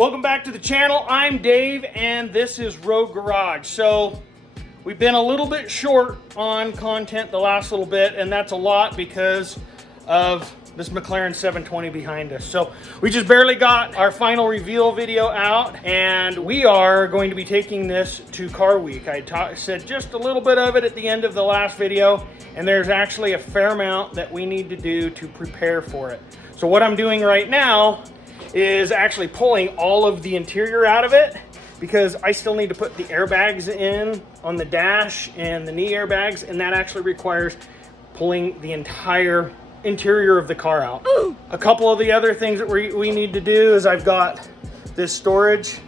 Welcome back to the channel. I'm Dave and this is Road Garage. So we've been a little bit short on content the last little bit, and that's a lot because of this McLaren 720 behind us. So we just barely got our final reveal video out, and we are going to be taking this to Car Week. I said just a little bit of it at the end of the last video, and there's actually a fair amount that we need to do to prepare for it. So what I'm doing right now is actually pulling all of the interior out of it, because I still need to put the airbags in on the dash and the knee airbags, and that actually requires pulling the entire interior of the car out. Ooh. A couple of the other things that we need to do is I've got this storage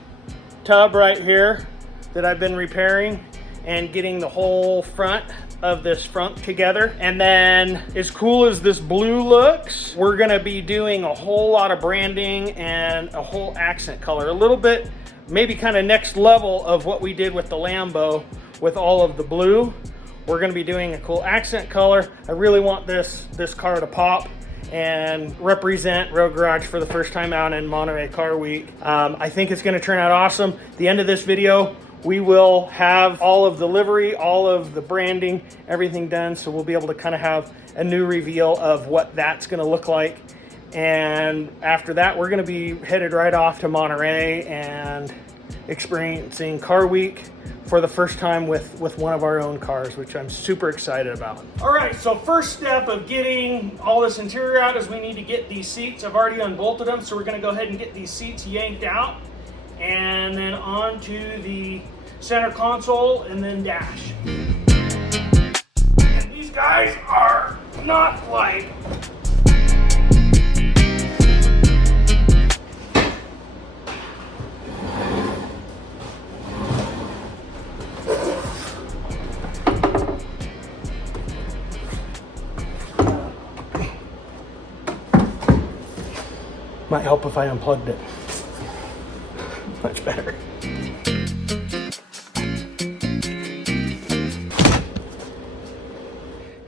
tub right here that I've been repairing and getting the whole front of this Frunk together. And then, as cool as this blue looks, we're gonna be doing a whole lot of branding and a whole accent color, a little bit maybe kind of next level of what we did with the Lambo with all of the blue. We're gonna be doing a cool accent color. I really want this car to pop and represent Road Garage for the first time out in Monterey Car Week. I think it's gonna turn out awesome. At the end of this video, we will have all of the livery, all of the branding, everything done, so we'll be able to kind of have a new reveal of what that's gonna look like. And after that, we're gonna be headed right off to Monterey and experiencing Car Week for the first time with one of our own cars, which I'm super excited about. All right, so first step of getting all this interior out is we need to get these seats. I've already unbolted them, so we're gonna go ahead and get these seats yanked out, and then onto the center console and then dash. And these guys are not light. Might help if I unplugged it. Much better.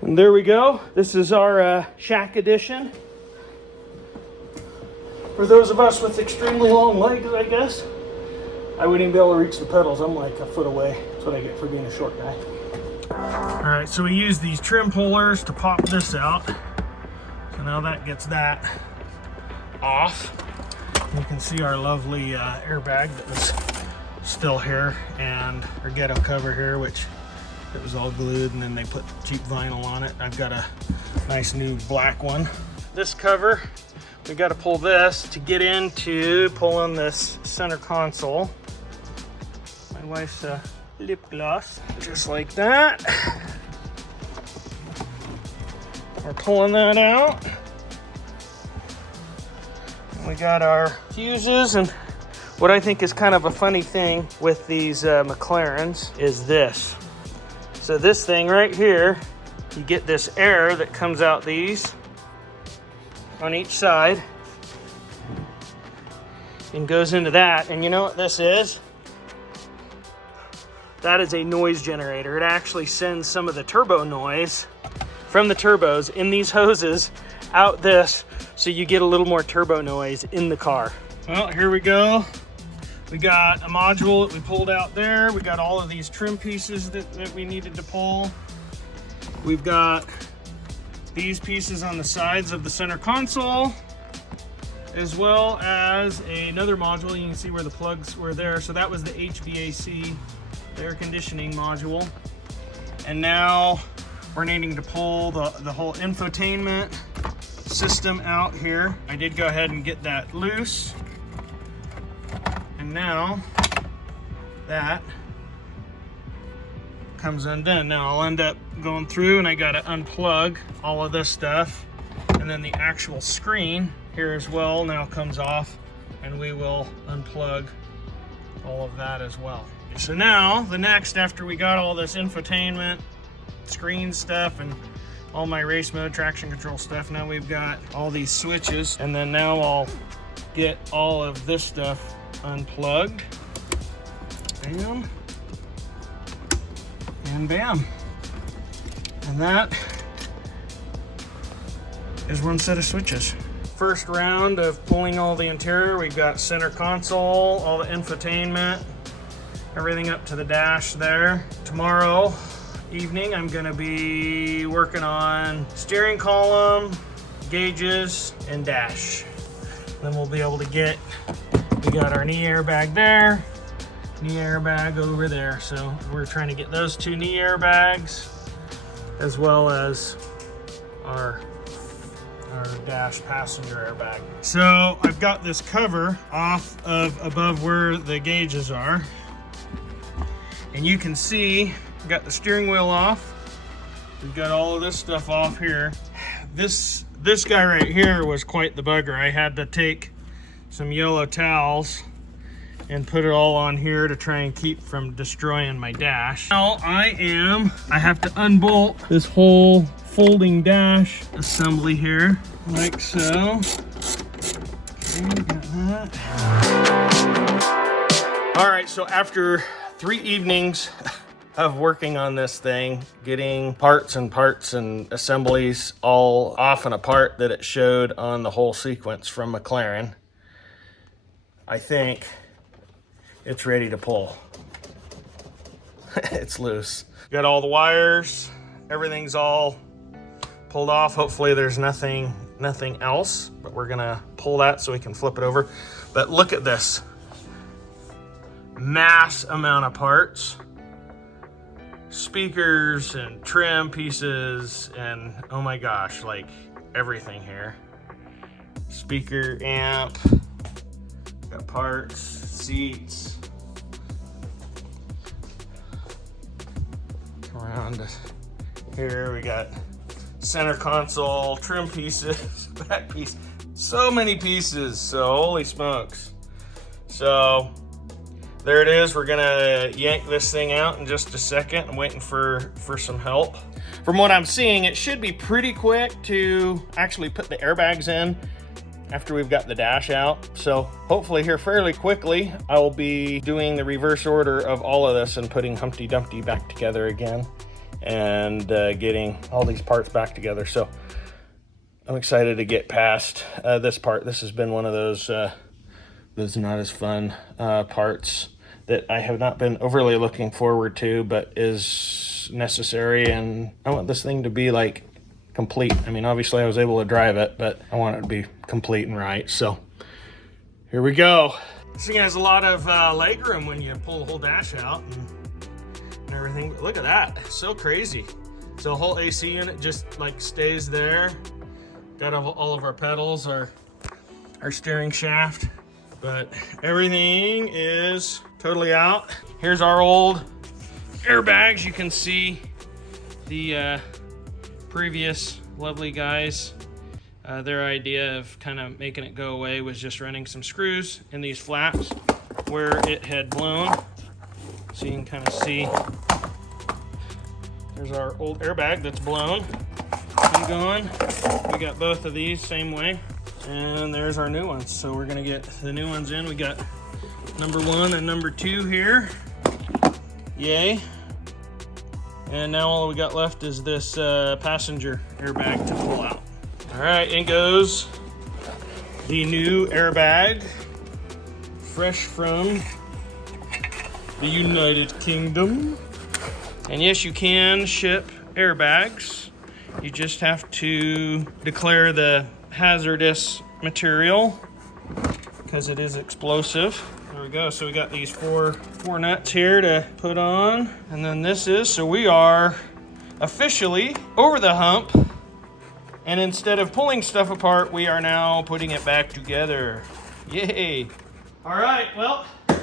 And there we go. This is our shack edition. For those of us with extremely long legs, I guess. I wouldn't even be able to reach the pedals. I'm like a foot away. That's what I get for being a short guy. All right, so we use these trim pullers to pop this out. So now that gets that off. You can see our lovely airbag that was still here, and our ghetto cover here, which it was all glued and then they put cheap vinyl on it. I've got a nice new black one. This cover, we got to pull this to get into pulling this center console. My wife's lip gloss, just like that. We're pulling that out. We got our fuses, and what I think is kind of a funny thing with these McLarens is this. So this thing right here, you get this air that comes out these on each side and goes into that. And you know what this is? That is a noise generator. It actually sends some of the turbo noise from the turbos in these hoses out this, so you get a little more turbo noise in the car. Well, here we go. We got a module that we pulled out there. We got all of these trim pieces that we needed to pull. We've got these pieces on the sides of the center console, as well as another module. You can see where the plugs were there. So that was the HVAC, the air conditioning module. And now we're needing to pull the whole infotainment system out here. I did go ahead and get that loose, and now that comes undone. Now I'll end up going through and I got to unplug all of this stuff, and then the actual screen here as well now comes off, and we will unplug all of that as well. So now the next, after we got all this infotainment screen stuff and all my race mode traction control stuff, now we've got all these switches, and then now I'll get all of this stuff unplugged. Bam and bam, and that is one set of switches. first round of pulling all the interior. We've got center console, all the infotainment, everything up to the dash there. Tomorrow evening, I'm gonna be working on steering column, gauges, and dash. Then we'll be able to get, we got our knee airbag there, knee airbag over there. So we're trying to get those two knee airbags as well as our dash passenger airbag. So I've got this cover off of above where the gauges are. And you can see, we've got the steering wheel off. We've got all of this stuff off here. This guy right here was quite the bugger. I had to take some yellow towels and put it all on here to try and keep from destroying my dash. Now I have to unbolt this whole folding dash assembly here, like so. Okay, got that. All right, so after 3 evenings of working on this thing, getting parts and assemblies all off and apart that it showed on the whole sequence from McLaren, I think it's ready to pull. It's loose. Got all the wires, everything's all pulled off. Hopefully there's nothing else, but we're gonna pull that so we can flip it over. But look at this. Mass amount of parts, speakers and trim pieces, and oh my gosh, like everything here. Speaker, amp, got parts, seats. Around here we got center console, trim pieces, back piece, so many pieces, so holy smokes. So there it is. We're gonna yank this thing out in just a second. I'm waiting for some help. From what I'm seeing, it should be pretty quick to actually put the airbags in after we've got the dash out. So hopefully here fairly quickly, I will be doing the reverse order of all of this and putting Humpty Dumpty back together again and getting all these parts back together. So I'm excited to get past this part. This has been one of those not as fun parts that I have not been overly looking forward to, but is necessary. And I want this thing to be like complete. I mean, obviously I was able to drive it, but I want it to be complete and right. So here we go. This thing has a lot of leg room when you pull the whole dash out and everything. But look at that, it's so crazy. So the whole AC unit just like stays there. Got all of our pedals, our steering shaft, but everything is totally out. Here's our old airbags. You can see the previous lovely guys, their idea of kind of making it go away was just running some screws in these flaps where it had blown. So you can kind of see there's our old airbag that's blown and gone. We got both of these same way, and there's our new ones. So we're gonna get the new ones in. We got number 1 and number 2 here. Yay. And now all we got left is this passenger airbag to pull out. All right, in goes the new airbag, fresh from the United Kingdom. And yes, you can ship airbags. You just have to declare the hazardous material because it is explosive. There we go. So we got these four nuts here to put on. And then this is, so we are officially over the hump. And instead of pulling stuff apart, we are now putting it back together. Yay. All right, well, I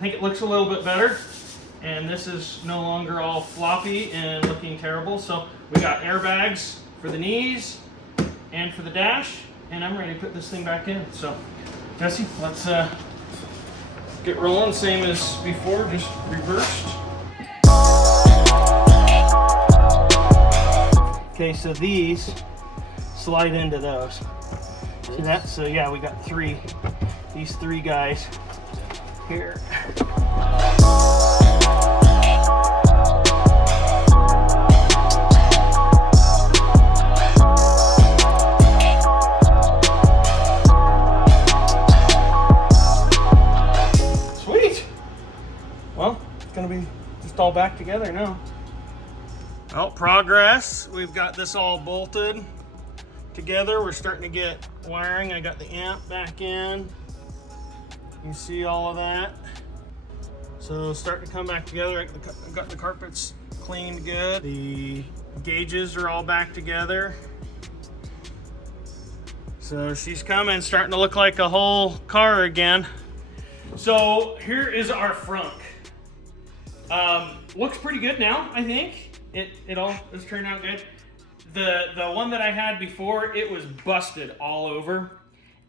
think it looks a little bit better. And this is no longer all floppy and looking terrible. So we got airbags for the knees and for the dash. And I'm ready to put this thing back in. So, Jesse, let's get rolling. Same as before, just reversed. Okay, so these slide into those. See that? So yeah, we got these three guys here. be just all back together now. Well, progress. We've got this all bolted together. We're starting to get wiring. I got the amp back in. You see all of that. So starting to come back together. I've got the carpets cleaned good. The gauges are all back together. So she's coming, starting to look like a whole car again. So here is our frunk. Looks pretty good now, I think. It all has turned out good. The one that I had before, it was busted all over.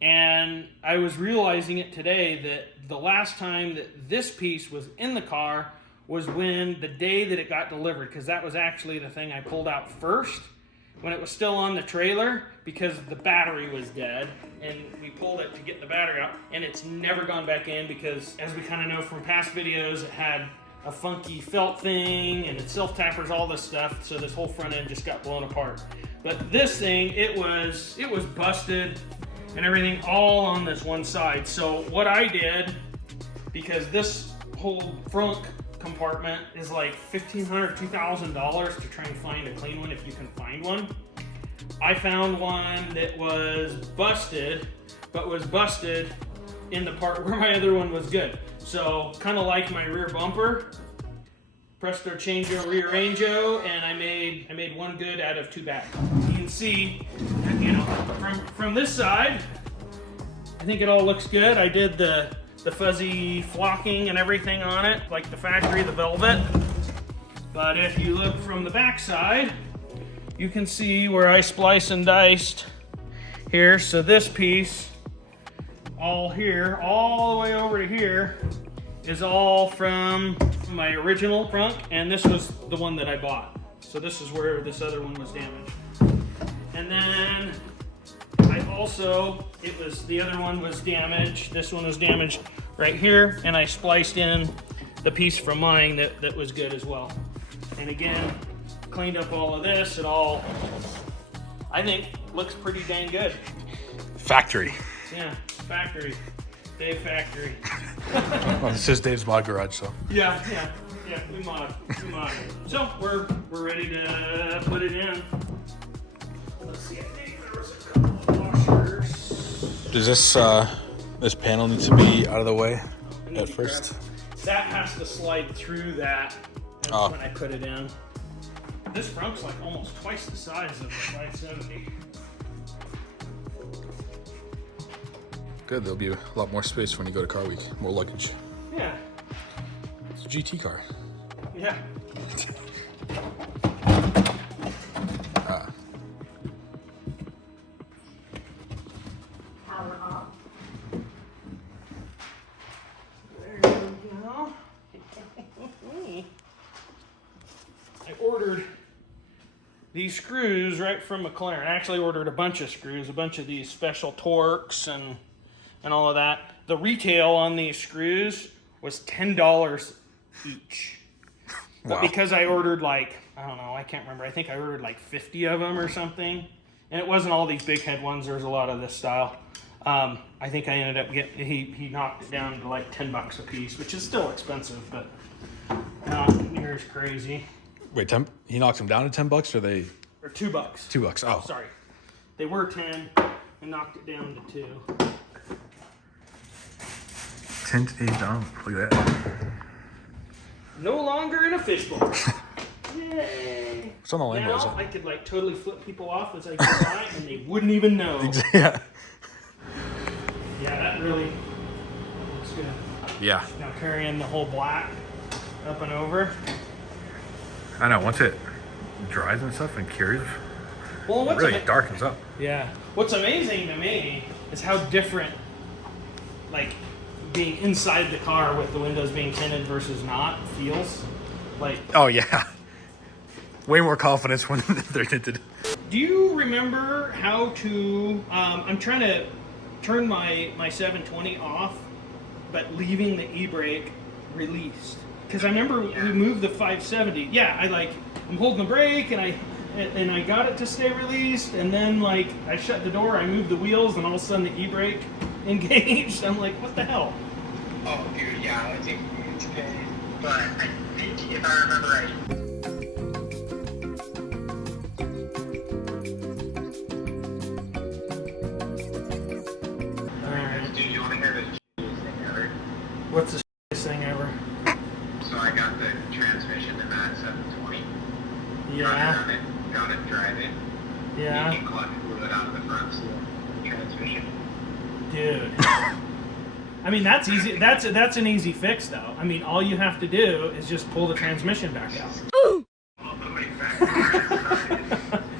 And I was realizing it today that the last time that this piece was in the car was when the day that it got delivered, because that was actually the thing I pulled out first when it was still on the trailer, because the battery was dead, and we pulled it to get the battery out, and it's never gone back in because, as we kind of know from past videos, it had a funky felt thing and it's self-tappers, all this stuff, so this whole front end just got blown apart. But this thing, it was busted and everything all on this one side. So what I did, because this whole frunk compartment is like $1,500, $2,000 to try and find a clean one if you can find one. I found one that was busted, but was busted in the part where my other one was good. So kind of like my rear bumper, presto changeo, rearrangeo, and I made one good out of two bad. You can see, you know, from this side, I think it all looks good. I did the fuzzy flocking and everything on it, like the factory, the velvet. But if you look from the back side, you can see where I splice and diced here. So this piece, all here, all the way over to here, is all from my original frunk, and this was the one that I bought. So this is where this other one was damaged. And then I also, the other one was damaged, this one was damaged right here, and I spliced in the piece from mine that was good as well. And again, cleaned up all of this. It all, I think, looks pretty dang good. Factory. Yeah, factory. Dave Factory. Well, this is Dave's mod garage, so. Yeah, we mod. So we're ready to put it in. Let's see, I think there was a couple of washers. Does this panel need to be out of the way at first? That has to slide through that when I put it in. This frunk's like almost twice the size of the 570. Good, there'll be a lot more space when you go to car week, more luggage. Yeah. It's a GT car. Yeah. There you go. I ordered these screws right from McLaren. I actually ordered a bunch of screws, a bunch of these special Torx and all of that. The retail on these screws was $10 each. Wow. But because I ordered like, I don't know, I can't remember. I think I ordered like 50 of them or something. And it wasn't all these big head ones. There was a lot of this style. I think I ended up getting, he knocked it down to like $10 a piece, which is still expensive, but not near as crazy. Wait, he knocked them down to $10, or they? Or $2. $2, oh. Sorry. They were 10 and knocked it down to 2. 10 to 8 down. Look at that. No longer in a fishbowl. Yay. What's on the Lambo? Now I could like totally flip people off as I go by and they wouldn't even know. Yeah. Yeah, that really looks good. Yeah. Now carrying the whole black up and over. I know, once it dries and stuff and cures, well, it really darkens up. Yeah. What's amazing to me is how different, like, being inside the car with the windows being tinted versus not feels. Like. Oh yeah. Way more confidence when they're tinted. Do you remember how to? I'm trying to turn my 720 off, but leaving the e-brake released. Because I remember we moved the 570. Yeah, I'm holding the brake and I got it to stay released, and then like I shut the door, I moved the wheels, and all of a sudden the e-brake engaged. I'm like, what the hell? Oh, dude, yeah, I think it's been but I think if I remember right. Alright. Dude, you want to hear the shittiest thing ever? What's the shittiest thing ever? So I got the transmission, the McLaren 720. Yeah. Got it driving. Yeah. Leaking clutch fluid out of the front seal transmission. Dude. I mean, that's easy. That's an easy fix, though. I mean, all you have to do is just pull the transmission back out. Well, nobody back there.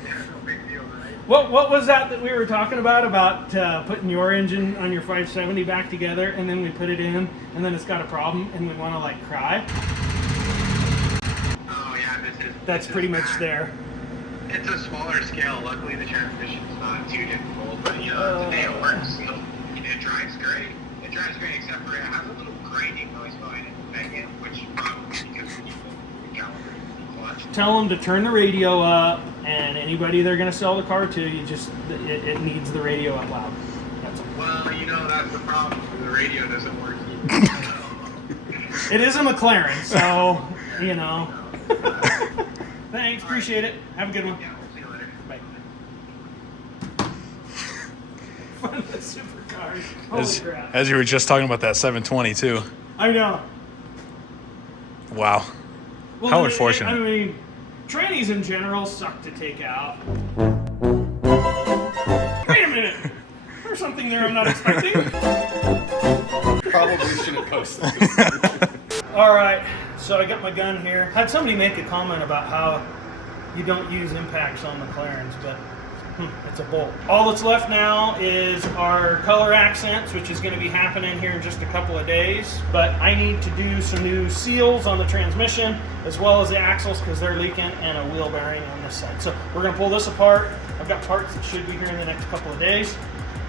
Yeah, no big deal, right? What was that we were talking about putting your engine on your 570 back together, and then we put it in, and then it's got a problem, and we want to like cry? Oh yeah, That's this pretty is much bad. there. It's a smaller scale. Luckily, the transmission's not too difficult, but you know, today it works. You know, it drives great. It drives great, except for it has a little grinding noise behind it, banging, which probably because when you recalibrate the clutch. Tell them to turn the radio up, and anybody they're going to sell the car to, it needs the radio up loud. That's all. Well, you know, that's the problem. The radio doesn't work. It is a McLaren, so you know. Thanks, appreciate it. Have a good one. Yeah, we'll see you later. Bye. Fun of the supercars. Holy crap. As you were just talking about that 720 too. I know. Wow. Well, How unfortunate. I mean, trannies in general suck to take out. Wait a minute. There's something there I'm not expecting. Probably shouldn't post this. All right, so I got my gun here. Had somebody make a comment about how you don't use impacts on McLarens, but it's a bolt. All that's left now is our color accents, which is going to be happening here in just a couple of days. But I need to do some new seals on the transmission, as well as the axles, because they're leaking, and a wheel bearing on this side. So we're going to pull this apart. I've got parts that should be here in the next couple of days,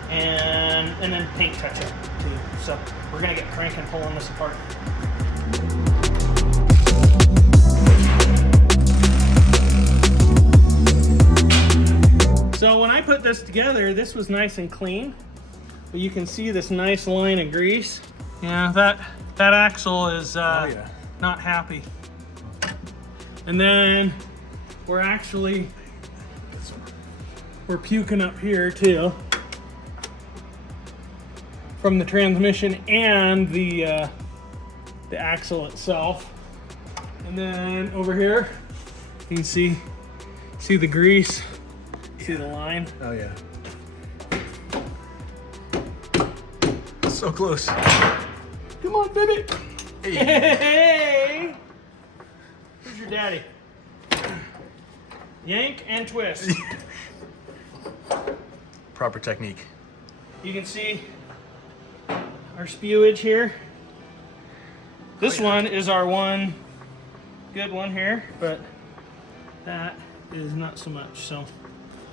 and then paint touch-up too. So we're going to get cranking pulling this apart. So when I put this together, this was nice and clean, but you can see this nice line of grease. Yeah, that axle is not happy. And then we're puking up here too, from the transmission and the axle itself. And then over here, you can see the grease. See the line? Oh yeah. So close. Come on, baby. Hey. Hey. Who's your daddy? Yank and twist. Proper technique. You can see our spewage here. This one is our one good one here, but that is not so much. So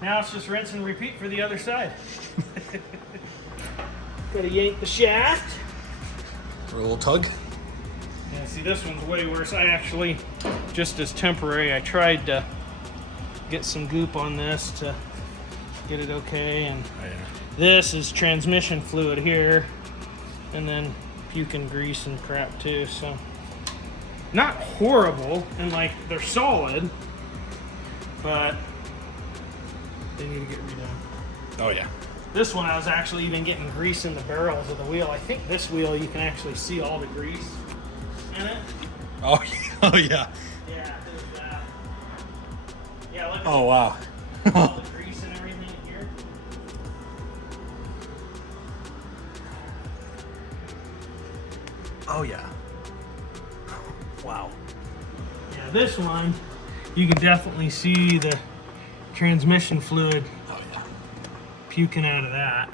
now it's just rinse and repeat for the other side. Gotta yank the shaft. For a little tug. Yeah, see, this one's way worse. I actually, just as temporary, I tried to get some goop on this to get it okay. And this is transmission fluid here, and then puking grease and crap too. So not horrible, and like they're solid, but they need to get redone. Oh yeah. This one, I was actually even getting grease in the barrels of the wheel. I think this wheel, you can actually see all the grease in it. Oh yeah. Oh yeah. Yeah, there's that. Yeah, look at Oh wow. all the grease and everything here. Oh yeah. Wow. Yeah, this one, you can definitely see the transmission fluid Oh yeah. puking out of that.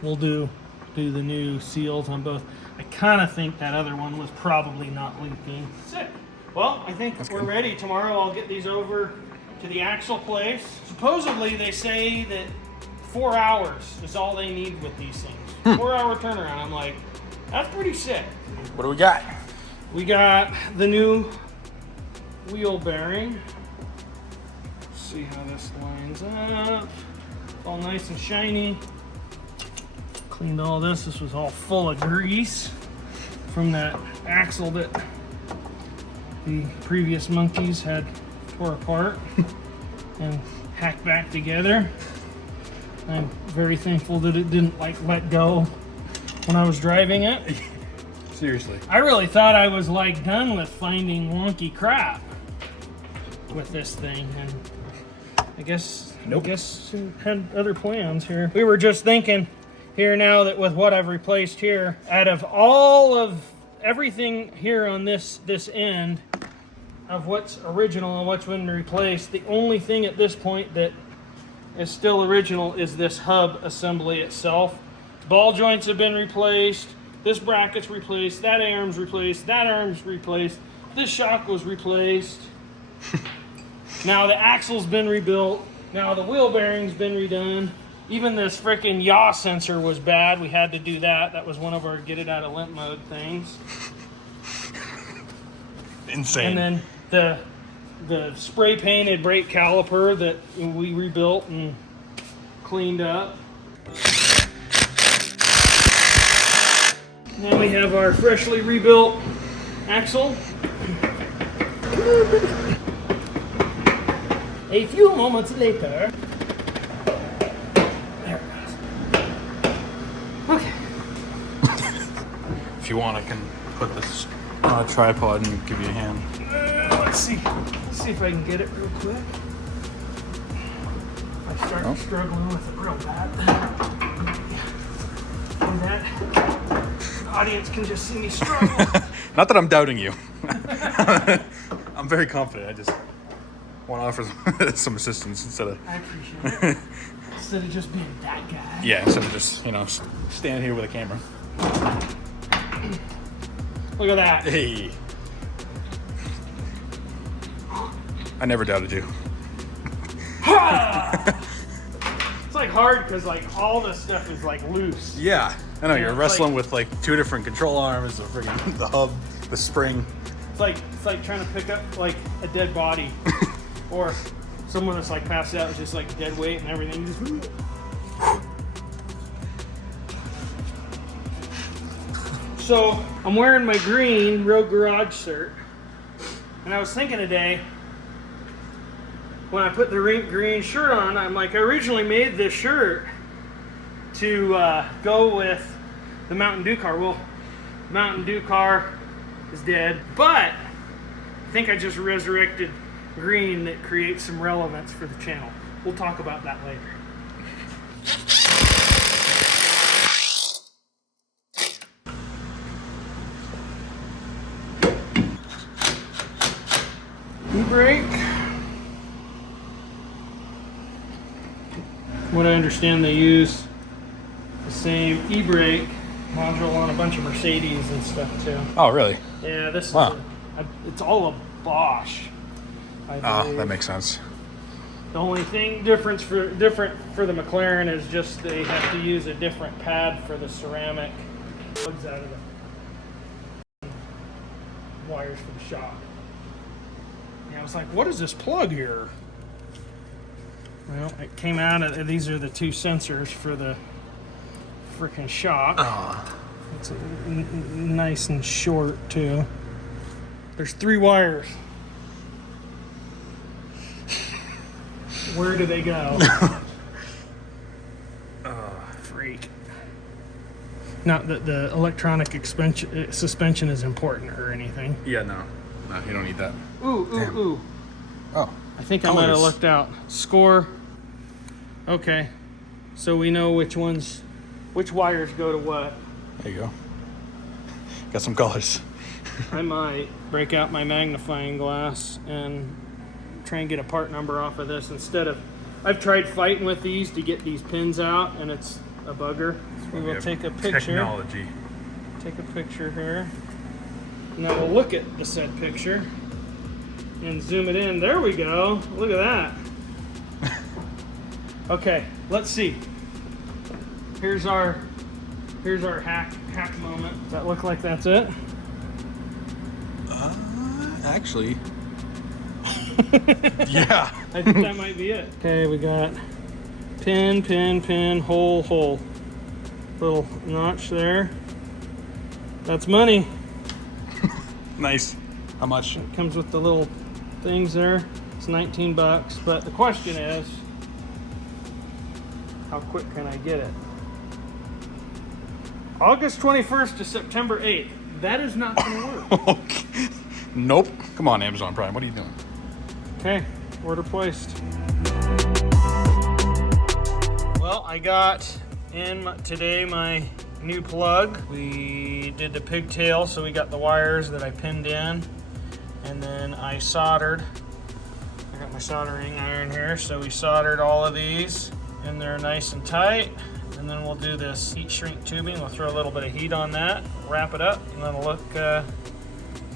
We'll do the new seals on both. I kind of think that other one was probably not leaking. Sick. Well, I think we're ready. Tomorrow I'll get these over to the axle place. Supposedly they say that 4 hours is all they need with these things. 4 hour turnaround. I'm like, that's pretty sick. What do we got? We got the new wheel bearing. Let's see how this lines up. It's all nice and shiny. Cleaned all this. This was all full of grease from that axle that the previous monkeys had tore apart and hacked back together. I'm very thankful that it didn't like let go when I was driving it. Seriously. I really thought I was like done with finding wonky crap with this thing, and I guess had other plans here. We were just thinking here now that with what I've replaced here, out of all of everything here on this end of what's original and what's been replaced, the only thing at this point that is still original is this hub assembly itself. Ball joints have been replaced, this bracket's replaced, that arm's replaced, that arm's replaced, this shock was replaced. Now the axle's been rebuilt, now the wheel bearing's been redone. Even this freaking yaw sensor was bad. We had to do that. That was one of our get it out of limp mode things. Insane. And then the spray painted brake caliper that we rebuilt and cleaned up. Now we have our freshly rebuilt axle. A few moments later. There it goes. Okay. If you want, I can put this on a tripod and give you a hand. Let's see. See if I can get it real quick. I start struggling with it real bad. And that the audience can just see me struggle. Not that I'm doubting you. I'm very confident. I just want to offer some assistance instead of... I appreciate it. Instead of just being that guy. Yeah, instead of just, stand here with a camera. Look at that. Hey. I never doubted you. It's like hard because like all this stuff is like loose. Yeah. I know, Yeah, you're it's wrestling like- with like two different control arms, the hub, the spring. It's like trying to pick up like a dead body or someone that's like passed out with just like dead weight and everything. Just... So I'm wearing my green Road Garage shirt, and I was thinking today when I put the green shirt on, I'm like, I originally made this shirt to go with the Mountain Dew car. Well, Mountain Dew car is dead, but I think I just resurrected green that creates some relevance for the channel. We'll talk about that later. E-brake. What I understand, they use the same e-brake module on a bunch of Mercedes and stuff too. Oh, really? Yeah, this Wow. is it's all a Bosch. I Ah, believe. that makes sense. The only thing different for the McLaren is just they have to use a different pad for the ceramic plugs out of the wires for the shock. And I was like, what is this plug here? Well, it came out of, these are the two sensors for the freaking shock. It's nice and short too. There's 3 wires. Where do they go? Freak. Not that the electronic suspension is important or anything. Yeah, no, you don't need that. Ooh. Oh, I think I might have lucked out. Score. Okay. So we know which wires go to what. there you go. Got some colors. I might break out my magnifying glass and try and get a part number off of this instead of... I've tried fighting with these to get these pins out, and it's a bugger. So we will take a picture. Technology. Take a picture here. Now we'll look at the said picture and zoom it in. There we go. Look at that. Okay, let's see. Here's our hack moment. Does that look like that's it? Actually. Yeah. I think that might be it. Okay, we got pin, hole. Little notch there. That's money. Nice. How much? It comes with the little things there. It's 19 bucks, but the question is, how quick can I get it? August 21st to September 8th. That is not going to work. Nope. Come on, Amazon Prime. What are you doing? Okay, order placed. Well, I got in today my new plug. We did the pigtail, so we got the wires that I pinned in, and then I soldered. I got my soldering iron here, so we soldered all of these in there nice and tight, and then we'll do this heat shrink tubing. We'll throw a little bit of heat on that, wrap it up, and it'll look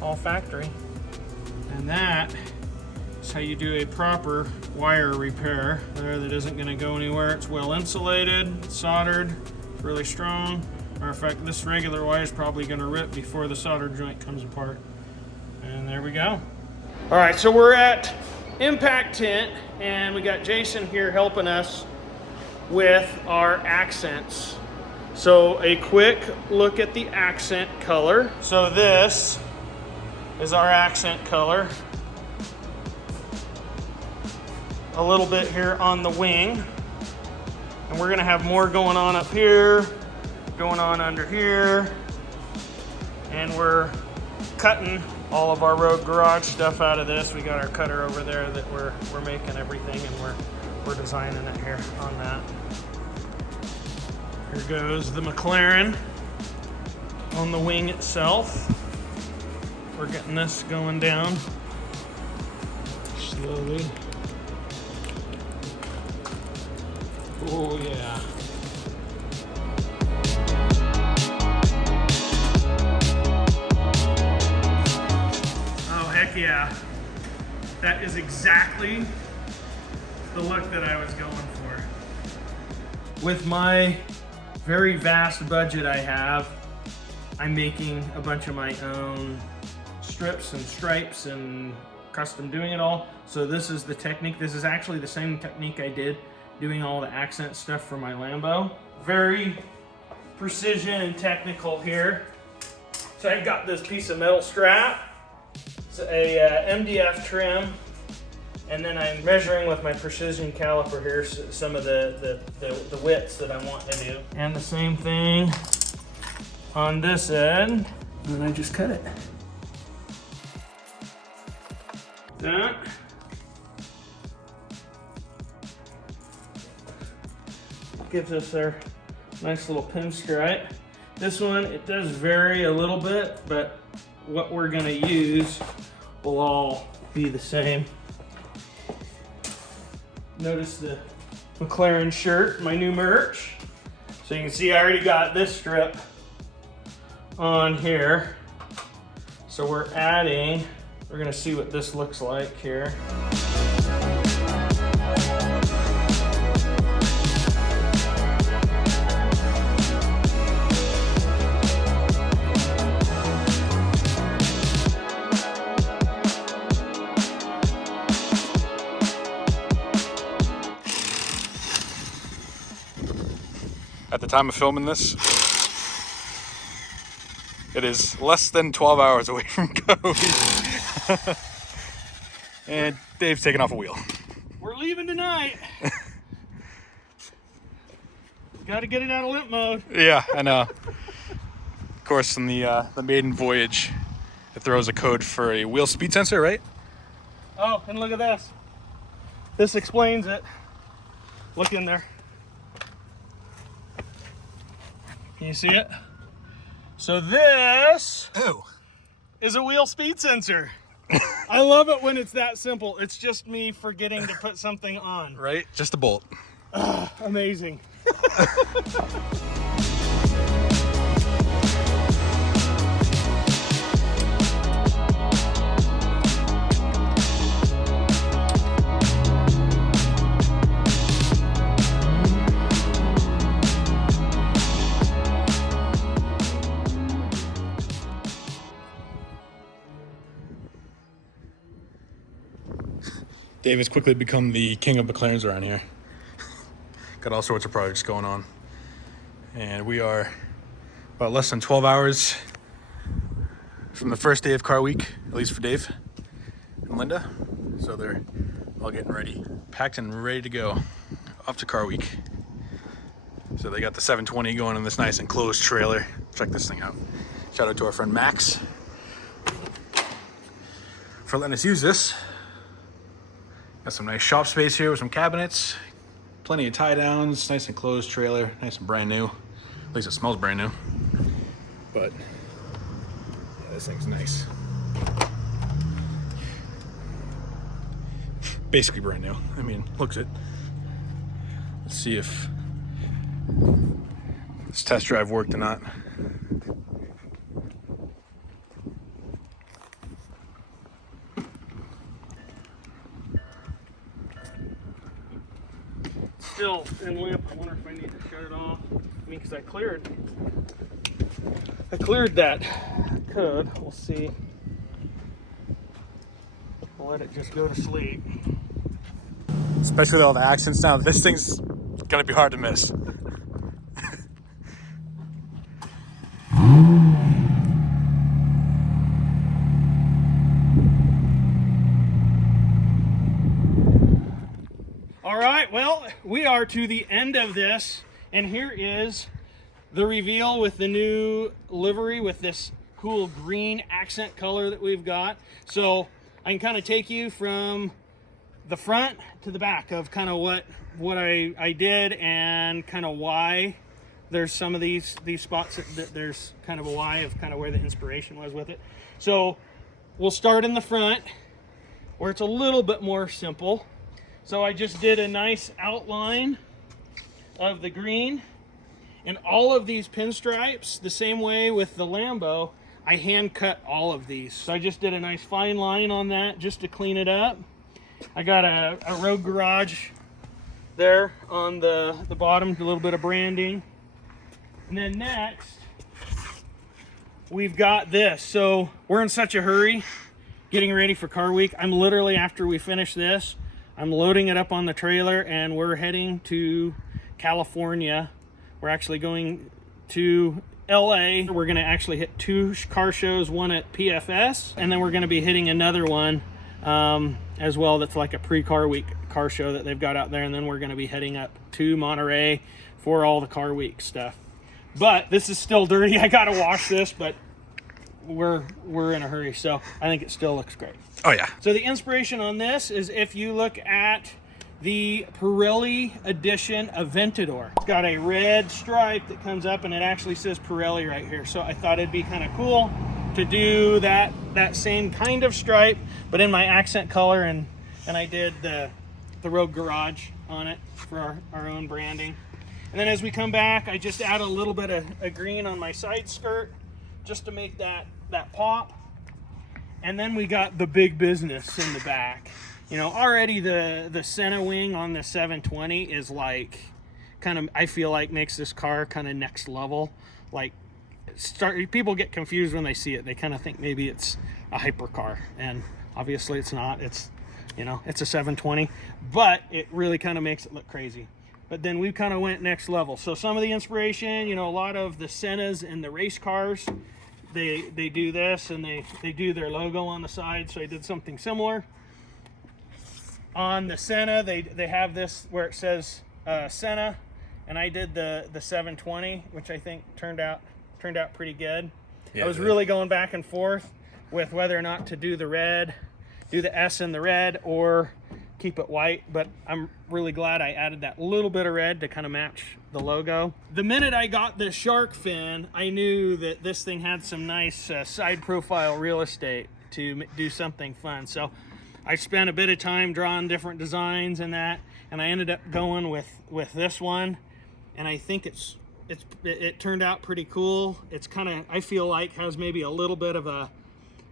all factory. And that is how you do a proper wire repair there that isn't going to go anywhere. It's well insulated, soldered, really strong. Matter of fact, this regular wire is probably going to rip before the solder joint comes apart. And there we go. All right, so we're at Impact Tint, and we got Jason here helping us with our accents. So a quick look at the accent color. So this is our accent color. A little bit here on the wing, and we're gonna have more going on up here, going on under here, and we're cutting all of our Road Garage stuff out of this. We got our cutter over there that we're making everything, and we're designing it here on that. Here goes the McLaren on the wing itself. We're getting this going down slowly. Oh yeah. Oh heck yeah. That is exactly the look that I was going for. With my very vast budget I have, I'm making a bunch of my own strips and stripes and custom doing it all. So this is the technique. This is actually the same technique I did doing all the accent stuff for my Lambo. Very precision and technical here. So I got this piece of metal strap. It's a MDF trim. And then I'm measuring with my precision caliper here some of the widths that I want to do. And the same thing on this end. And then I just cut it. That. Gives us our nice little pinstripe. This one, it does vary a little bit, but what we're gonna use will all be the same. Notice the McLaren shirt, my new merch. So you can see I already got this strip on here. So we're gonna see what this looks like here. At the time of filming this, it is less than 12 hours away from Cody. And Dave's taking off a wheel. We're leaving tonight. Got to get it out of limp mode. Yeah, I know. Of course, in the maiden voyage, it throws a code for a wheel speed sensor, right? Oh, and look at this. This explains it. Look in there. Can you see it? So this is a wheel speed sensor. I love it when it's that simple. It's just me forgetting to put something on. Right? Just a bolt. Amazing. Dave has quickly become the king of McLarens around here. Got all sorts of projects going on. And we are about less than 12 hours from the first day of car week, at least for Dave and Linda. So they're all getting ready, packed and ready to go off to car week. So they got the 720 going in this nice enclosed trailer. Check this thing out. Shout out to our friend Max for letting us use this. Got some nice shop space here with some cabinets, plenty of tie downs, nice enclosed trailer, nice and brand new. At least it smells brand new. But yeah, this thing's nice. Basically brand new. I mean, looks it. Let's see if this test drive worked or not. Still in limp. I wonder if I need to shut it off. I mean, because I cleared that code. We'll see. I'll let it just go to sleep. Especially with all the accents now, this thing's gonna be hard to miss. All right, well, we are to the end of this, and here is the reveal with the new livery with this cool green accent color that we've got. So I can kind of take you from the front to the back of kind of what I did and kind of why there's some of these spots that there's kind of a why of kind of where the inspiration was with it. So we'll start in the front where it's a little bit more simple. So I just did a nice outline of the green, and all of these pinstripes, the same way with the Lambo, I hand cut all of these. So I just did a nice fine line on that just to clean it up. I got a Rogue Garage there on the bottom, a little bit of branding. And then next, we've got this. So we're in such a hurry getting ready for car week. I'm literally, after we finish this, I'm loading it up on the trailer and we're heading to California. We're actually going to LA. We're gonna actually hit 2 car shows, one at PFS, and then we're gonna be hitting another one as well that's like a pre-car week car show that they've got out there, and then we're gonna be heading up to Monterey for all the car week stuff. But this is still dirty. I gotta wash this, but we're in a hurry, so I think it still looks great. Oh yeah. So the inspiration on this is if you look at the Pirelli edition Aventador. It's got a red stripe that comes up and it actually says Pirelli right here. So I thought it'd be kind of cool to do that same kind of stripe, but in my accent color, and I did the Rogue Garage on it for our own branding. And then as we come back, I just add a little bit of a green on my side skirt just to make that pop. And then we got the big business in the back. You know, already the center wing on the 720 is like kind of, I feel like, makes this car kind of next level. Like, people get confused when they see it. They kind of think maybe it's a hypercar, and obviously it's not. It's, you know, it's a 720, but it really kind of makes it look crazy. But then we kind of went next level. So some of the inspiration, you know, a lot of the Sennas and the race cars, they do this, and they do their logo on the side. So I did something similar. On the Senna, they have this where it says Senna, and I did the 720, which I think turned out pretty good. Yeah, I was really going back and forth with whether or not to do the red, do the S in the red, or keep it white, but I'm really glad I added that little bit of red to kind of match the logo. The minute I got the shark fin, I knew that this thing had some nice side profile real estate to do something fun. So I spent a bit of time drawing different designs and that, and I ended up going with this one, and I think it turned out pretty cool. It's kind of, I feel like, has maybe a little bit of a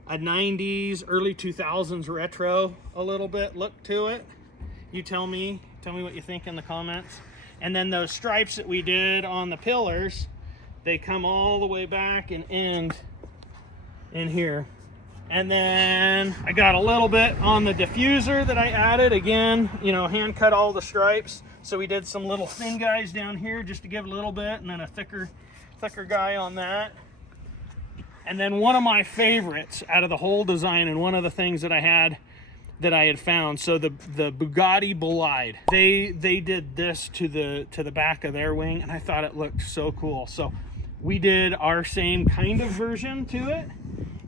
90s, early 2000s retro, a little bit look to it. You tell me what you think in the comments. And then those stripes that we did on the pillars, they come all the way back and end in here. And then I got a little bit on the diffuser that I added. Again, you know, hand cut all the stripes. So we did some little thin guys down here just to give it a little bit, and then a thicker guy on that. And then one of my favorites out of the whole design, and one of the things that I had found, so the Bugatti Bolide, they did this to the back of their wing, and I thought it looked so cool. So we did our same kind of version to it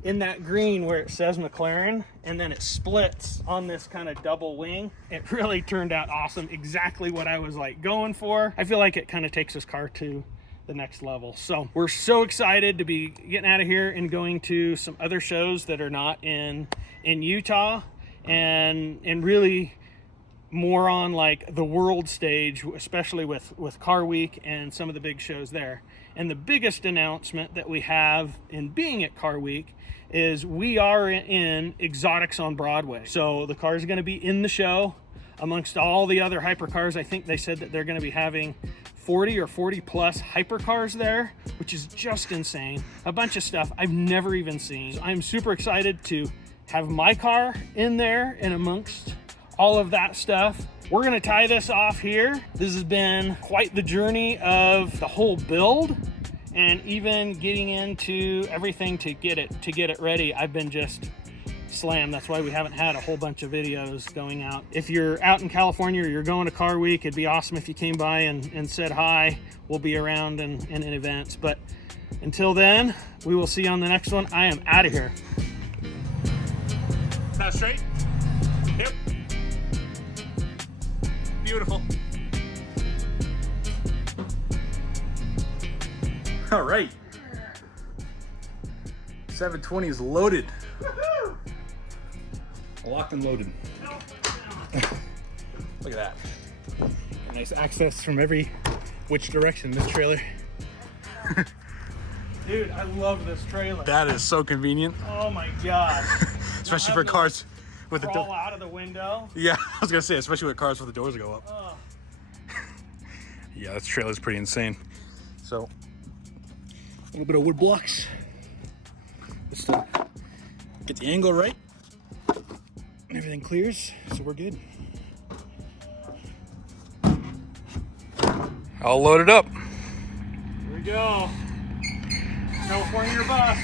in that green where it says McLaren, and then it splits on this kind of double wing. It really turned out awesome. Exactly what I was like going for. I feel like it kind of takes this car to the next level. So we're so excited to be getting out of here and going to some other shows that are not in Utah, and really more on like the world stage, especially with Car Week and some of the big shows there. And the biggest announcement that we have in being at Car Week is we are in Exotics on Broadway. So the car is going to be in the show amongst all the other hypercars. I think they said that they're going to be having 40 or 40 plus hypercars there, which is just insane. A bunch of stuff I've never even seen. So I'm super excited to have my car in there and amongst all of that stuff. We're gonna tie this off here. This has been quite the journey of the whole build, and even getting into everything to get it ready. I've been just slammed. That's why we haven't had a whole bunch of videos going out. If you're out in California or you're going to Car Week, it'd be awesome if you came by and said hi. We'll be around and in events. But until then, we will see you on the next one. I am out of here. Now straight. Yep. Beautiful. All right. 720 is loaded. Woohoo! Locked and loaded. Look at that. Nice access from every which direction this trailer. Dude, I love this trailer. That is so convenient. Oh my god. Especially for cars with the Crawl door. out of the window. Yeah, I was gonna say, especially with cars with the doors go up. Oh. Yeah, this trailer's pretty insane. So, a little bit of wood blocks. Just to get the angle right. And everything clears, so we're good. I'll load it up. Here we go. California bus.